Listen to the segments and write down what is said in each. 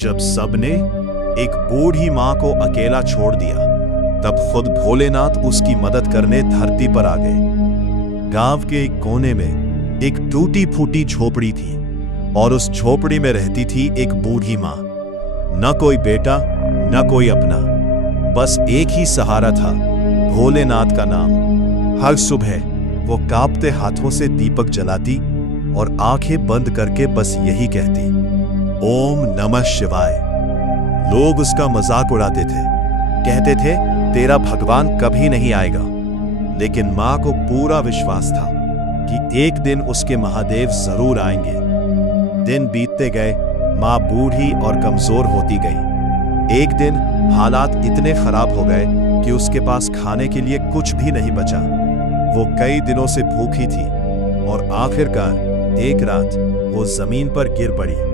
जब सबने एक बूढ़ी मां को अकेला छोड़ दिया, तब खुद भोलेनाथ उसकी मदद करने धरती पर आ गए। गांव के एक कोने में एक टूटी फूटी झोपड़ी थी और उस झोपड़ी में रहती थी एक बूढ़ी मां। न कोई बेटा न कोई अपना, बस एक ही सहारा था, भोलेनाथ का नाम। हर सुबह वो कांपते हाथों से दीपक जलाती और आंखें बंद करके बस यही कहती, ओम नमः शिवाय। लोग उसका मजाक उड़ाते थे, कहते थे तेरा भगवान कभी नहीं आएगा, लेकिन मां को पूरा विश्वास था कि एक दिन उसके महादेव जरूर आएंगे। दिन बीतते गए, मां बूढ़ी और कमजोर होती गई। एक दिन हालात इतने खराब हो गए कि उसके पास खाने के लिए कुछ भी नहीं बचा। वो कई दिनों से भूखी थी और आखिरकार एक रात वो जमीन पर गिर पड़ी।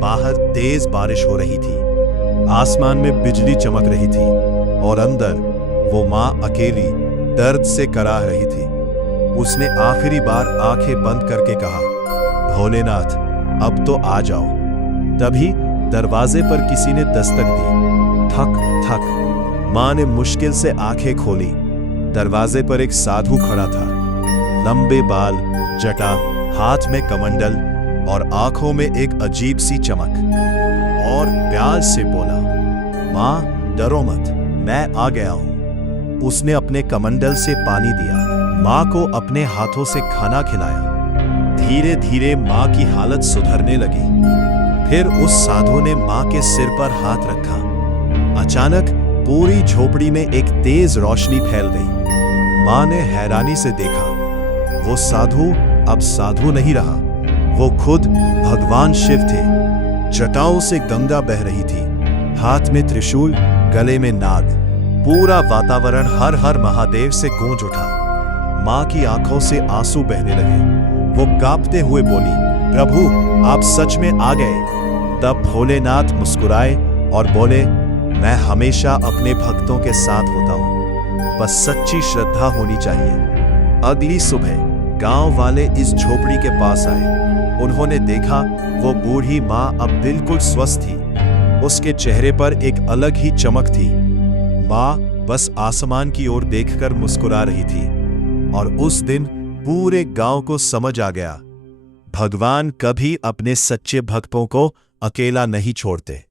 बाहर तेज बारिश हो रही थी, आसमान में बिजली चमक रही थी और अंदर वो मां अकेली दर्द से कराह रही थी। उसने आखिरी बार आंखें बंद करके कहा, भोलेनाथ अब तो आ जाओ। तभी दरवाजे पर किसी ने दस्तक दी। ठक ठक। मां ने मुश्किल से आंखें खोली। दरवाजे पर एक साधु खड़ा था, लंबे बाल, जटा, हाथ में कमंडल और आंखों में एक अजीब सी चमक, और प्यार से बोला, मां डरो मत, मैं आ गया हूं। उसने अपने कमंडल से पानी दिया, मां को अपने हाथों से खाना खिलाया। धीरे धीरे मां की हालत सुधरने लगी। फिर उस साधु ने मां के सिर पर हाथ रखा। अचानक पूरी झोपड़ी में एक तेज रोशनी फैल गई। मां ने हैरानी से देखा, वो साधु अब साधु नहीं रहा, वो खुद भगवान शिव थे। जटाओं से गंगा बह रही थी, हाथ में त्रिशूल, गले में नाग। पूरा वातावरण हर हर महादेव से गूंज उठा। मां की आंखों से आंसू बहने लगे। वो कांपते हुए बोली, प्रभु आप सच में आ गए। तब भोलेनाथ मुस्कुराए और बोले, मैं हमेशा अपने भक्तों के साथ होता हूं, बस सच्ची श्रद्धा होनी चाहिए। अगली सुबह गांव वाले इस झोपड़ी के पास आए। उन्होंने देखा वो बूढ़ी मां अब बिल्कुल स्वस्थ थी। उसके चेहरे पर एक अलग ही चमक थी। मां बस आसमान की ओर देखकर मुस्कुरा रही थी। और उस दिन पूरे गांव को समझ आ गया, भगवान कभी अपने सच्चे भक्तों को अकेला नहीं छोड़ते।